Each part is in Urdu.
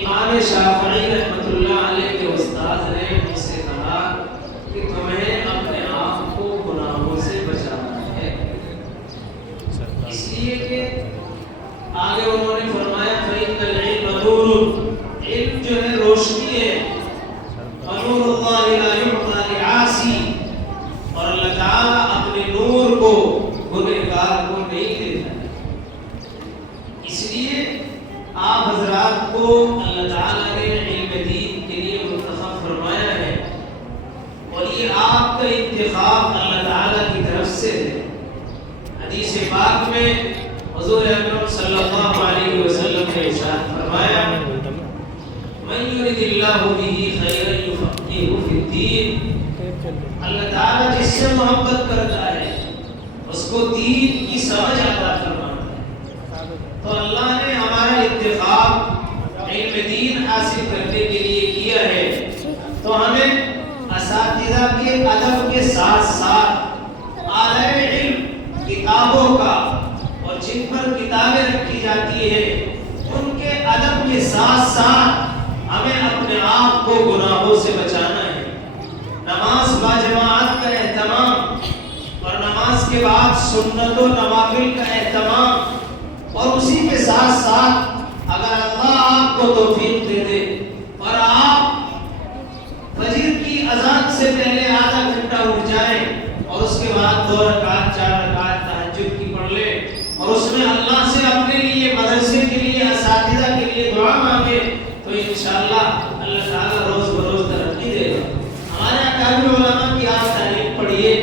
امام شافعی رحمۃ اللہ علیہ کے استاد نے ان سے کہا کہ تمہیں اپنے آپ کو گناہوں سے بچانا ہے، اس لیے کہ آگے انہوں نے فرمایا فَإِنَّ الْعِلْمَ نُورٌ، علم جو ہے روشنی ہے، وَنُورُ اللَّهِ لَا يُعْطَىٰ لِعَاصٍ، اور اللہ تعالیٰ اپنے نور کو گنہگار کو نہیں دیتا ہے۔ اس لیے آپ حضرات کو اللہ تعالیٰ نے علم دین کے لیے منتخب فرمایا ہے، اور یہ آپ کا انتخاب اللہ تعالیٰ کی طرف سے ہے۔ حدیث پاک میں حضور اکرم صلی اللہ علیہ وسلم نے ارشاد فرمایا من یرد اللہ بہ خیرا یفقہہ فی الدین، اللہ تعالیٰ جس سے محبت کرتا ہے اس کو دین کی سمجھ عطا فرماتا ہے۔ تو اللہ نے ہمارا انتخاب علم دین حاصل کرنے کے لیے کیا ہے، تو ہمیں اساتذہ کے ادب کے ساتھ ساتھ اعلی علم کتابوں کا اور جن پر کتابیں رکھی جاتی ہے ان کے ادب کے ساتھ ساتھ ہمیں اپنے آپ کو گناہوں سے بچانا ہے۔ نماز باجماعت کا اہتمام اور نماز کے بعد سنت و نوافل کا اہتمام، اور اسی کے ساتھ ساتھ اگر اللہ آپ کو توفیق دے دے اور آپ فجر کی اذان سے پہلے آدھا گھنٹہ اٹھ جائیں اور اس کے بعد 2 رکعت 4 رکعت تہجد کی پڑھ لیں اور اس میں اللہ سے اپنے لیے، مدرسے کے لیے، اساتذہ کے لیے دعا مانگے، تو انشاءاللہ اللہ تعالیٰ روز بروز ترقی دے گا۔ ہمارے اکابر علماء کی آپ تعلیم پڑھیے،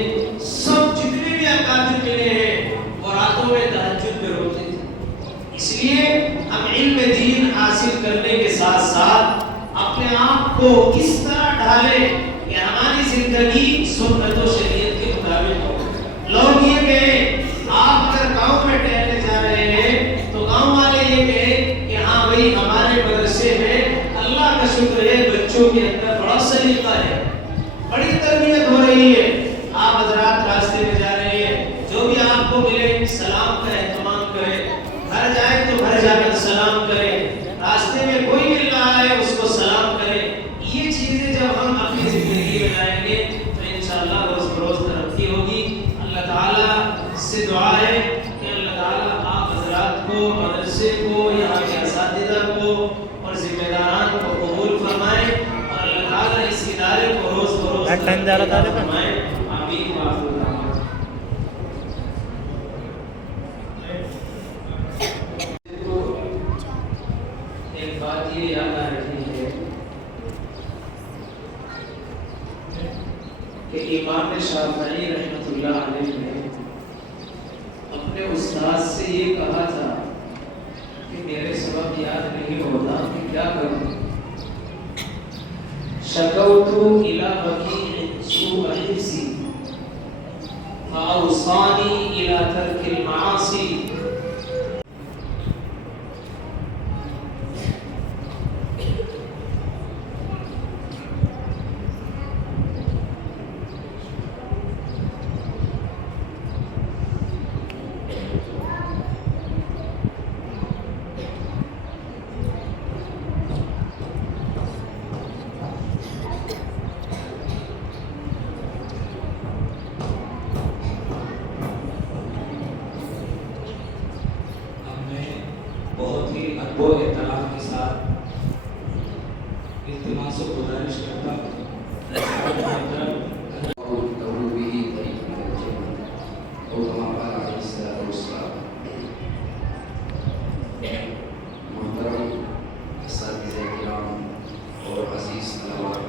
سب جتنے بھی اکابر ملے ہیں وہ راتوں میں تہجد میں روتے تھے۔ اس لیے ہم علم دین حاصل کرنے کے ساتھ ساتھ اپنے آپ کو اس طرح ڈھالیں کہ ہماری زندگی سنت و شریعت کے مطابق ہو۔ لوگ یہ کہیں، آپ اگر گاؤں میں ٹہلنے جا رہے ہیں تو گاؤں والے یہ کہیں کہ ہاں بھائی ہمارے مدرسے میں اللہ کا شکر ہے بچوں کے اندر بڑا سلیقہ ہے، بڑی تربیت ہو رہی ہے۔ آپ حضرات راستے میں جا رہے ہیں، جو بھی آپ کو ملے سلام کا اہتمام کریں، گھر جائیں تو گھر جا کر سلام کریں، راستے میں کوئی مل رہا ہے اس کو سلام کریں۔ یہ چیزیں جب ہم اپنی زندگی میں لائیں گے تو انشاءاللہ روز بروز ترقی ہوگی۔ اللہ تعالیٰ سے دعا ہے کہ اللہ تعالیٰ آپ حضرات کو، مدرسے کو، یہاں کے اساتذہ کو اور ذمہ داران کو قبول فرمائے، اور اللہ تعالیٰ اس ادارے کو روز بروز ترقی فرمائے۔ آمین وآخر دعوانا۔ ایک بات یہ یاد آ رہی ہے کہ امام شافعی رحمۃ اللہ علیہ نے اپنے استاد سے یہ کہا تھا کہ میرے سبب یاد نہیں ہوتا کہ کیا کروں۔ شکوت الی وکیع سوء حفظی فاوصانی الی ترک المعاصی۔ بہت ہی ادب و احترام کے ساتھ التماس و گزارش کرتا ہوں محترم اساتذہ کرام اور عزیز طلباء،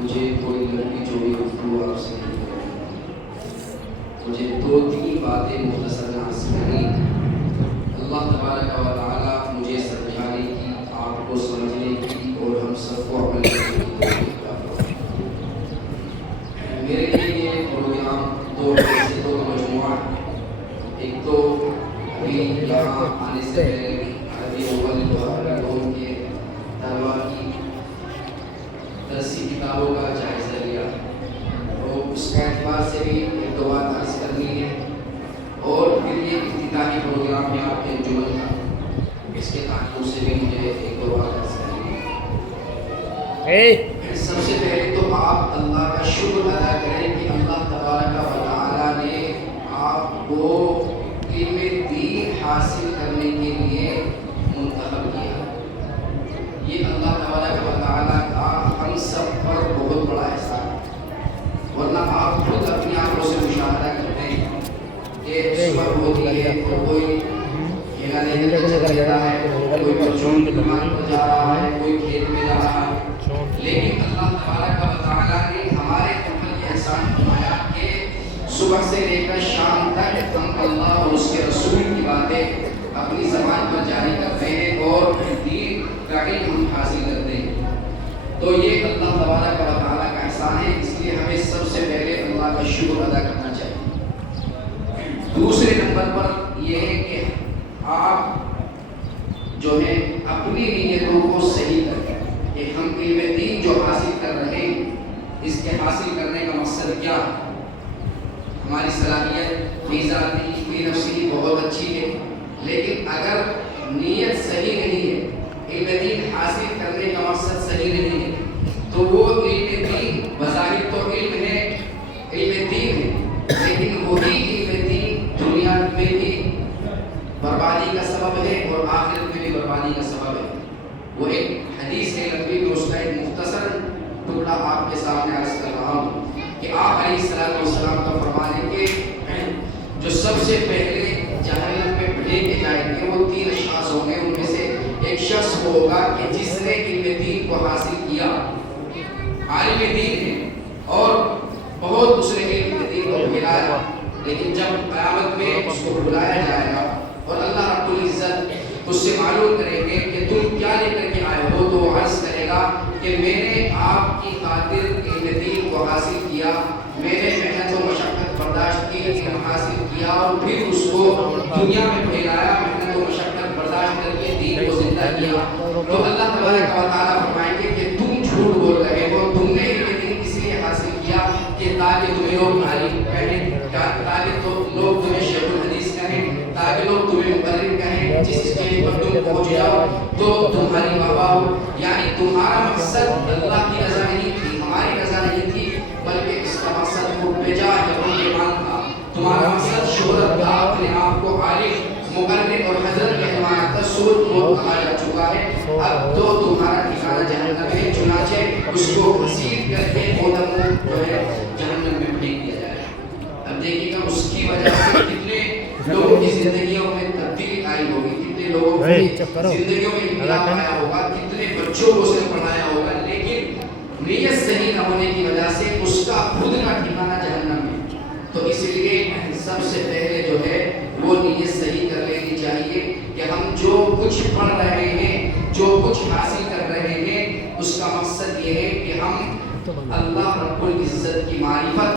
مجھے کوئی لمبی چوڑی گفتگو آپ سے نہیں کرنی، مجھے 2-3 باتیں مختصر عرض کرنی۔ اللہ تبارک و تعالیٰ مجھے سمجھانے کی، آپ کو سمجھنے کی اور ہم سب کو عمل کرنے کی توفیق عطا فرمائے۔ میرے لیے یہ پروگرام 2 حصے کا مجموعہ ہے۔ ایک تو ابھی یہاں آنے سے پہلے عربی اول و عربی دوم کے طلباء کی درسی کتابوں کا جائزہ لیا، تو اس کے اعتبار سے بھی 1-2 بات عرض کرنی ہے، اور پھر یہ افتتاحی پروگرام میں آپ کے انجمن کا اس کے تعلق سے بھی مجھے ایک دو بات عرض کرنی ہے۔ سب سے پہلے تو آپ اللہ کا شکر ادا کریں کہ اللہ تبارک و تعالیٰ نے آپ کو علم دین حاصل کرنے کے لیے منتخب کیا۔ یہ اللہ تبارک و تعالیٰ کا ہم سب پر بہت بڑا احسان ہے، ورنہ آپ خود اپنی آنکھوں سے مشاہدہ کرتے ہیں کہ صبح ہوتی ہے تو کوئی کھیلا لے کر چل رہا ہے، کوئی بچوں کی دکان پر جا رہا ہے، کوئی کھیت میں جا رہا ہے، لیکن اللہ تبارک و تعالیٰ نے ہمارے اوپر یہ احسان فرمایا کہ صبح سے لے کر شام تک ہم اللہ اور اس کے رسول کی باتیں اپنی زبان پر جاری کرتے ہیں اور دین کا علم ہم حاصل کرتے ہیں۔ تو یہ اللہ تبارک و تعالیٰ کا احسان ہے، اس لیے ہمیں سب سے پہلے اللہ کا شکر ادا کرنا چاہیے۔ دوسرے نمبر پر یہ ہے کہ آپ جو ہے اپنی نیتوں کو صحیح کریں کہ ہم علم دین جو حاصل کر رہے ہیں اس کے حاصل کرنے کا مقصد کیا ہے۔ ہماری صلاحیت بھی ذاتی بھی نفسی بہت اچھی ہے، لیکن اگر نیت صحیح نہیں ہے، علم دین حاصل کرنے کا مقصد صحیح نہیں ہے، تو وہ علم دین بظاہر تو علم ہے، علم دین ہے، لیکن وہی علم دین دنیا میں بھی بربادی کا سبب ہے اور آخرت میں بھی بربادی کا سبب ہے۔ وہ ایک حدیث ہے لمبی، میں اس کا ایک مختصر ٹکڑا آپ کے سامنے عرض کر رہا ہوں کہ آپ علیہ السلام کا فرمان ہے کہ جو سب سے پہلے جہنم میں پھینکے جائیں گے وہ 3 اشخاص ہوں گے۔ ان میں سے ایک شخص ہوگا کہ جس نے علم دین کو حاصل کیا، عالم دین ہے اور بہت اس نے علم دین کو پھیلایا، لیکن جب قیامت میں اس کو بلایا جائے گا اور اللہ رب العزت اس سے معلوم کریں گے کہ تم کیا لے کر کے آئے ہو، تو وہ عرض کرے گا کہ میں نے آپ کی خاطر علم دین کو حاصل کیا، میں نے محنت و مشقت برداشت کی، علم حاصل کیا اور پھر اس کو دنیا میں پھیلایا، محنت و مشقت برداشت کر کے دین کو زندہ کیا۔ تو اللہ تبارک و تعالیٰ فرمائیں گے کہ تم جھوٹ بول رہے ہو، تم نے علم دین اس لیے حاصل کیا کہ تاکہ تمہیں لوگ عالم کہیں، تاکہ لوگ تمہیں شیخ الحدیث کہیں، تاکہ لوگ تمہیں مقرر کہیں، جس اسٹیج پر تم پہنچ جاؤ تو تمہاری بابا ہو۔ یعنی تمہارا مقصد اللہ کی رضا نہیں تھی، ہماری رضا نہیں تھی، بلکہ اس کا مقصد خود بجا یا ایمان تھا۔ تمہارا مقصد شہرت تھا، اپنے آپ کو عالم مقرر اور حضرت کہلوانا تھا، سود موت کہا جا چکا ہے۔ اب تو تمہارا ٹھکانہ جہنم ہے، چنانچہ اس کو گھسیٹ کر کے جو ہے جہنم میں پھینک دیا جائے۔ اب دیکھیے گا اس کی وجہ سے کتنے لوگوں کی زندگیوں میں تبدیلی آئی ہوگی، کتنے لوگوں کی زندگیوں میں انقلاب آیا ہوگا، کتنے بچوں کو اس نے پڑھایا ہوگا، لیکن نیت صحیح نہ ہونے کی وجہ سے اس کا خود کا ٹھکانہ جہنم ہے۔ تو اس لیے سب سے پہلے جو ہے وہ نیت صحیح کر لینی چاہیے کہ ہم جو کچھ پڑھ رہے ہیں، جو کچھ حاصل کر رہے ہیں، اس کا مقصد یہ ہے کہ ہم اللہ رب العزت کی معرفت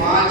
5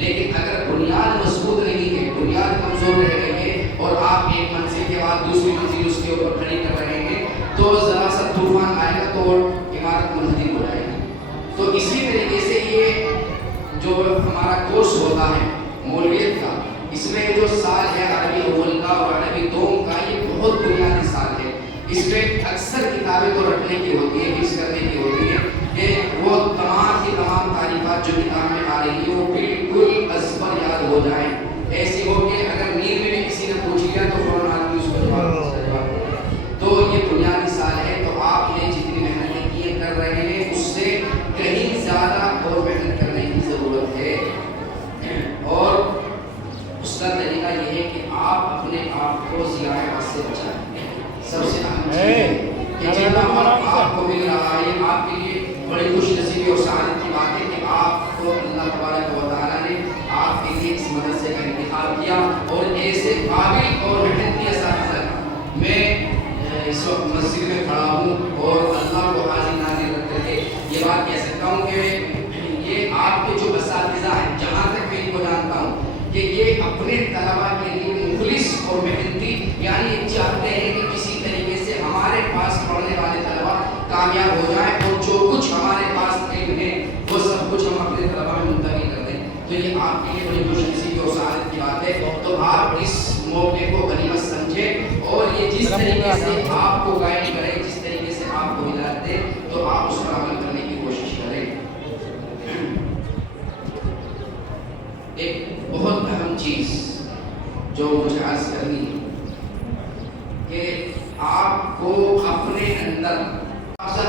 لیکن اگر بنیاد مضبوط نہیں ہے، بنیاد کمزور رہ گئی ہے اور آپ ایک منزل کے بعد دوسری منزل اس کے اوپر کھڑی کر رہے ہیں تو ذرا سا طوفان آئے گا تو عمارت منہدم ہو جائے گی۔ تو اسی طریقے سے یہ جو ہمارا کورس ہوتا ہے مولویت کا، اس میں جو سال ہے عربی اول کا اور عربی دوم کا، یہ بہت بنیادی سال ہے۔ اس میں اکثر کتابیں تو رکھنے کی ہوتی ہے، حفظ کرنے کی ہوتی ہے کہ وہ تمام کی تمام تعریفات جو کتاب میں آ رہی ہے وہ بالکل ازبر یاد ہو جائیں، ایسی ہو کہ اگر نیند میں بھی کسی نے پوچھ لیا تو فوراً آدمی اس کو جواب دے۔ تو یہ بنیادی سال ہے، تو آپ نے جتنی محنتیں کی کر رہے ہیں اس سے کہیں زیادہ اور محنت کرنے کی ضرورت ہے۔ اور اس کا طریقہ یہ ہے کہ آپ اپنے آپ کو ضیاع سے بچائیں۔ سب سے اہم چیز ہے کہ جتنا وقت آپ کو مل رہا ہے آپ کے لیے بڑی خوش نصیبی اور سعادت کی بات ہے کہ آپ کو اللہ تبارک و تعالیٰ نے آپ کے لیے اس مدرسے کا انتخاب کیا اور ایسے قابل اور محنتی اساتذہ کا۔ میں اس وقت مسجد میں کھڑا ہوں اور اللہ کو حاضر ناظر رکھ کر کے یہ بات کہہ سکتا ہوں کہ یہ آپ کے جو اساتذہ ہیں، جہاں تک میں ان کو جانتا ہوں کہ یہ اپنے طلباء کے لیے مخلص اور محنتی، یعنی چاہتے ہیں کہ کسی طریقے سے ہمارے پاس پڑھنے والے طلباء کامیاب ہو جائیں اور جو کچھ ہمارے پاس علم ہے وہ سب کچھ ہم اپنے طلباء میں منتقل کر دیں۔ تو یہ آپ کے لیے بڑی خوش نصیبی اور سعادت کی بات ہے۔ تو آپ اس موقع کو غنیمت سمجھیں اور یہ جس طریقے سے آپ کو گائیڈ کرے، جس طریقے سے آپ کو ہدایت دے تو آپ اس پر عمل کرنے کی کوشش کریں۔ ایک بہت اہم چیز جو مجھے عرض کرنی ہے کہ آپ کو اپنے اندر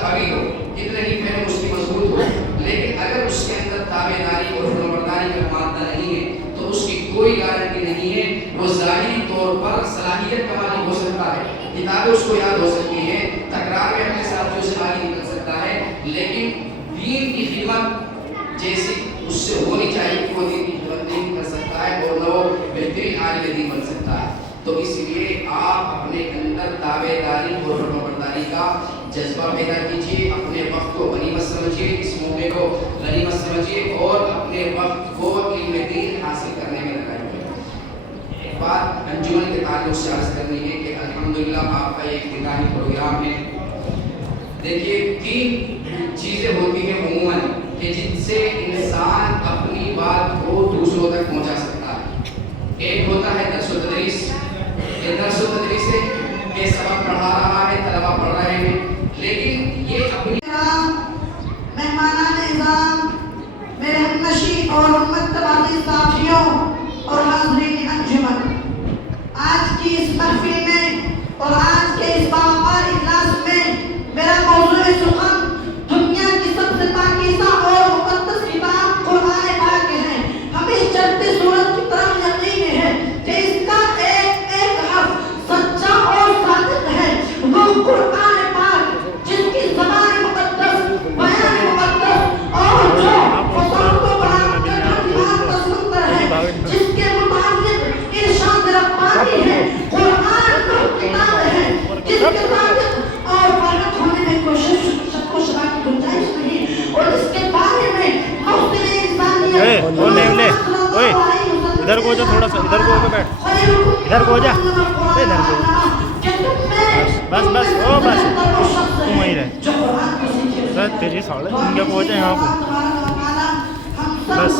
ابھی ہو کتنے ہی پہلے اس کی مضبوط ہو، لیکن اگر اس کے اندر تابعداری اور فرمانبرداری کا مادہ نہیں ہے تو اس کی کوئی گارنٹی نہیں ہے۔ وہ ظاہری طور پر صلاحیت کا مالک ہو سکتا ہے، کتابیں اس کو یاد ہو سکتی ہیں، تکرار میں اپنے ساتھیوں سے آگے نکل سکتا ہے، لیکن دین کی خدمت جیسی اس سے ہونی چاہیے کہ وہ دین کی خدمت نہیں کر سکتا ہے اور نہ وہ بہترین عالم دین بن سکتا ہے۔ تو اس لیے آپ اپنے اندر تابعداری اور فرمانبرداری کا جذبہ پیدا کیجیے، اپنے وقت کو غنیمت سمجھیے، اس موقع کو غنیمت سمجھیے اور اپنے وقت کو علم دین حاصل کرنے میں لگائیے۔ ایک بات انجمن کے تعلق سے عرض کرنی ہے کہ الحمدللہ آپ کا یہ افتتاحی پروگرام ہے۔ دیکھیے 3 چیزیں ہوتی ہیں عموماً کہ جن سے انسان اپنی بات کو دوسروں تک پہنچا سکتا ہے۔ ایک ہوتا ہے درس و تدریس، یہ درس و تدریس ہے کہ سبق پڑھا رہا ہے، طلبہ پڑھ رہے ہیں، لیکن یہ اپنی مہمانان اعزام، میرے ہمنشین اور امت تبادی ساتھیوں اور حاضرین انجمن، آج کی اس محفل میں اور آج کے اس باوقار اجلاس میں میرا موضوع سخن دنیا کی سب سے پاکیزہ اور مقدس کتاب قرآن پاک ہے۔ ہمیں چلتے سورت کی طرف یقین ہے کہ اس کا ایک ایک حرف سچا اور صادق ہے۔ وہ قرآن پاک جس کی زبان مقدس، بیان مقدس اور جو فضل کو بیان کرنا دماغ کا سندر ہے، جس کے مطابق ارشاد ربانی ہے، قرآن کا کتاب ہے جس کے صادق اور غلط ہونے میں کوشش شک و شبہ کی گنجائش نہیں، اور اس کے بارے میں محسن انسانیت ادھر کو جا، تھوڑا سا ادھر کو بیٹھ، ادھر کو جا، ادھر کو بس بس او بس تم وہیں رہ تیری ساڑھے ان کے پہنچے یہاں کو بس۔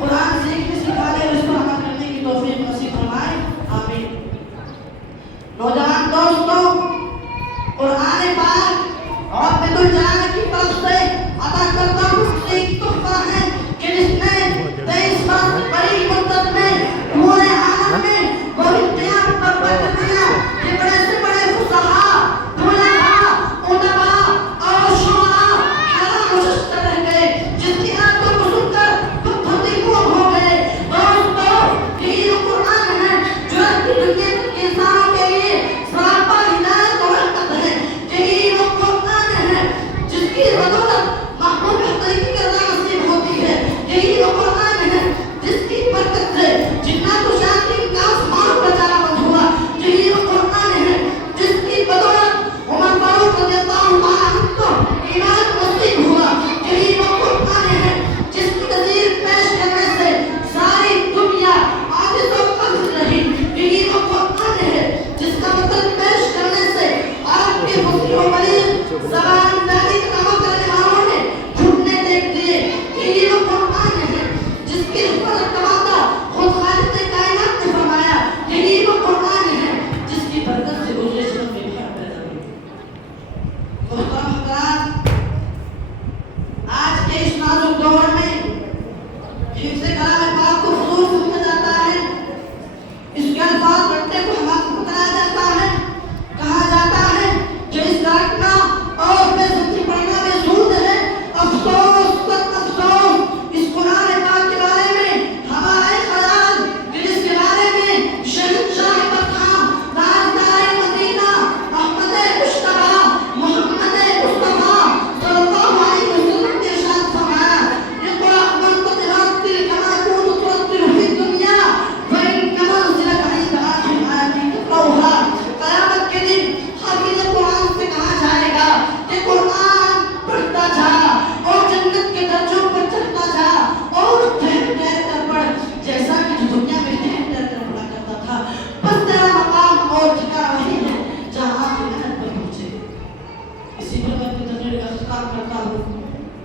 قرآن سیکھنے سکھانے اور اس پر عمل کرنے کی توفیق نصیب فرمائے، آمین۔ نوجوان دوستوں، قرآن پاک رب الجلال کی طرف سے عطا کردہ ایک تحفہ ہے کہ جس نے 23 برس بڑی مدت میں پورے عالم میں وہ قیام پر بچ دیا کہ بڑے سے بڑے فصحاء، علماء، ادباء اور شعراء حیران و ششدر رہ گئے، جس کی آیتوں کو سن کر خود خطیب ہو گئے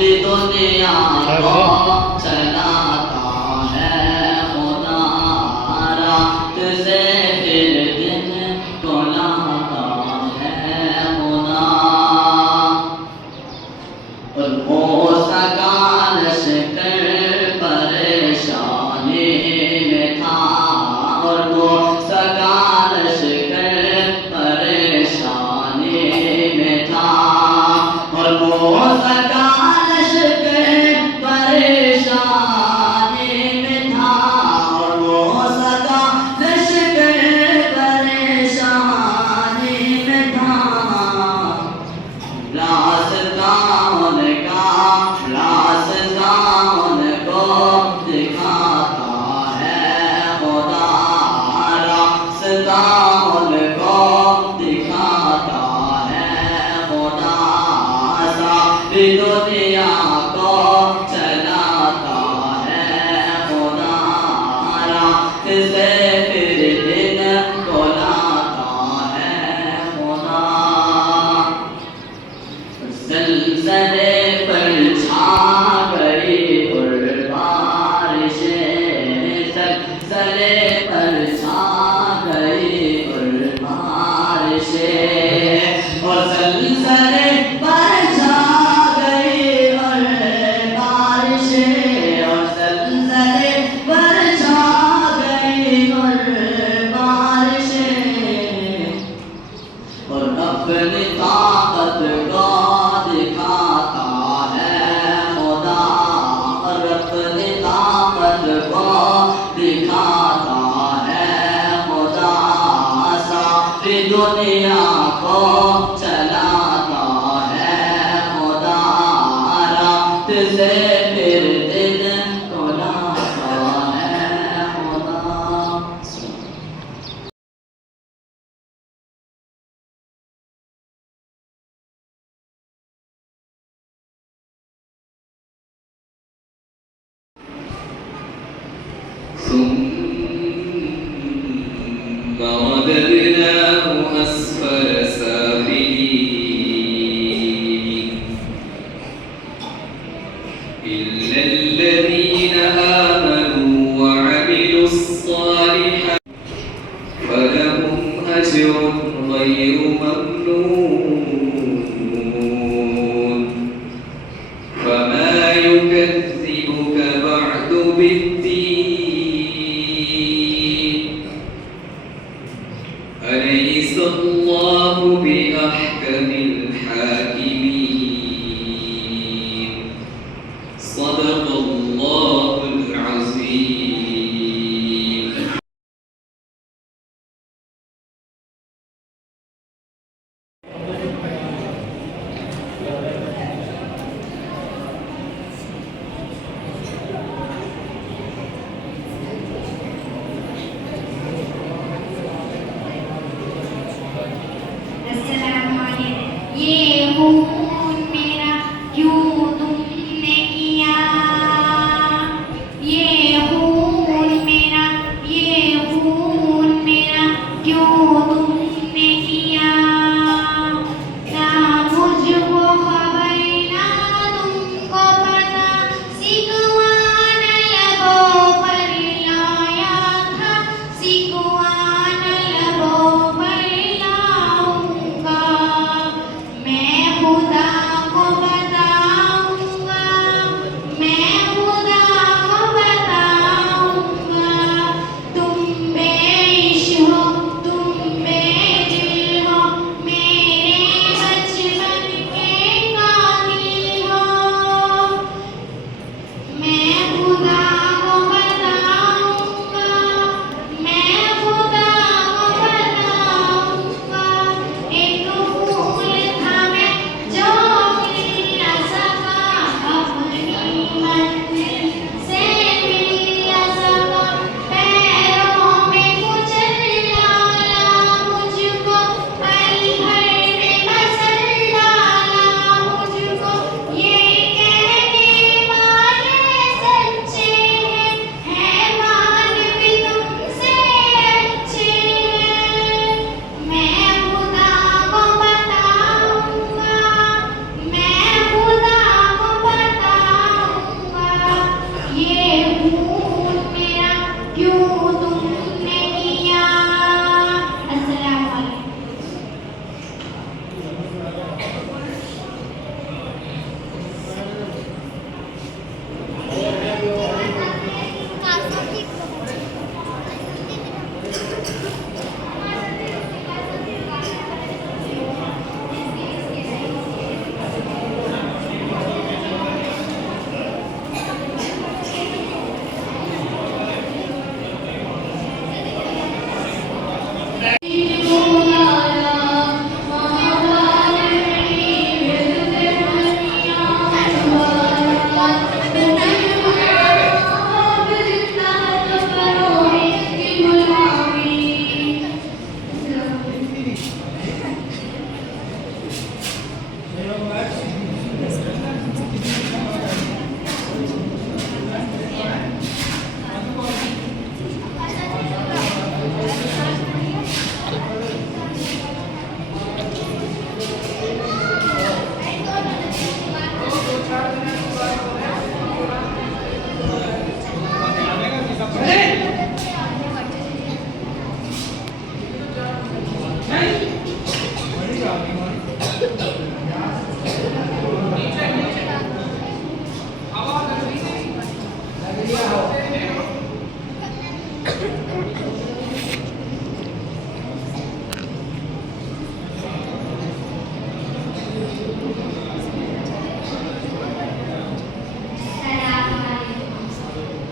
یہ دنیا کو چلاتا ہے خدا رات سے پھر دن کو لاتا ہے خدا اور وہ سکالش کر پریشانی میں تھا اور وہ سکالش کر پریشانی میں تھا اور وہ سکالش کر پریشانی میں تھا اور وہ سکالش کر پریشانی میں تھا راستہ ان کو دکھاتا ہے خدا راستہ ان کو دکھاتا ہے خدا ساری دنیا کو چلاتا ہے خدا رات سے پھر دن کو لاتا ہے خدا زلزلے پر چھا گئی اور بارشیں زلزلے پر چھا گئی اور بارشیں اور زلزلے پر چھا گئی اور بارشیں اور زلزلے پر چھا گئی اور بارشیں اور اپنی طاقت کو دکھاتا ہے خدا اور اپنی طاقت کو دکھاتا ہے خدا ساری دنیا کو چلاتا ہے خدا رات سے پھر دن کو لاتا ہے خدا ثم رددناه أسفل سافلين إلا الذين آمنوا وعملوا الصالحات فلهم أجر غير ممنون فما يكذبك بعد بالدين أليس الله بأحكم الحاكمين صدق الله العظيم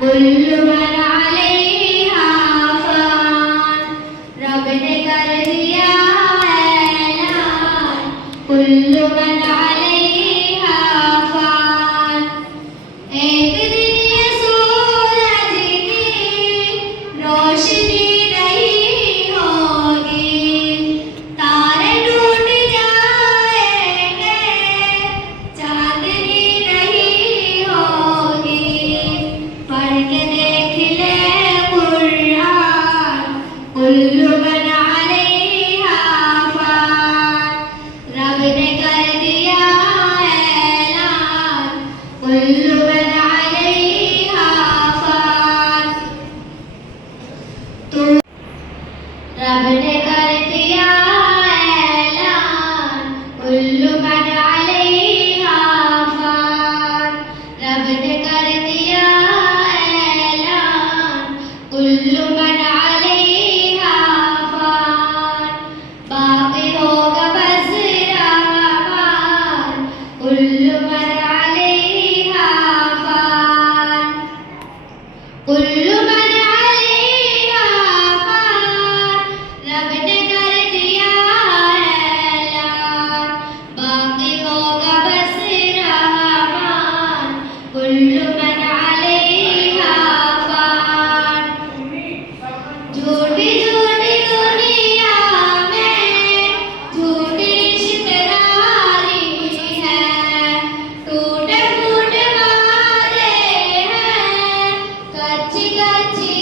كل من عليها فان رب نے کر دیا اعلان كل من عليها فان ایک دن یہ سورج کی روشنی نہیں ہوگی تارے ٹوٹ جائیں گے چاندنی نہیں ہوگی پڑھ کے دیکھ لے قرآن کل من علیہا فان رب نے کر دیا اعلان کل من علیہا فان تو رب نے کر دیا اعلان کل من علیہا فان رب نے کر دیا اعلان کل من علیہا فان باقی ہوگا بس رحمان کل من علیہا فان کل من علیہا فان رب نے کر دیا اعلان باقی ہوگا بس رحمان کل من علیہا فان جھوٹی جھوٹی دنیا میں جھوٹی رشتےداری ہے ٹوٹے پھوٹے وعدے ہیں کچی کچی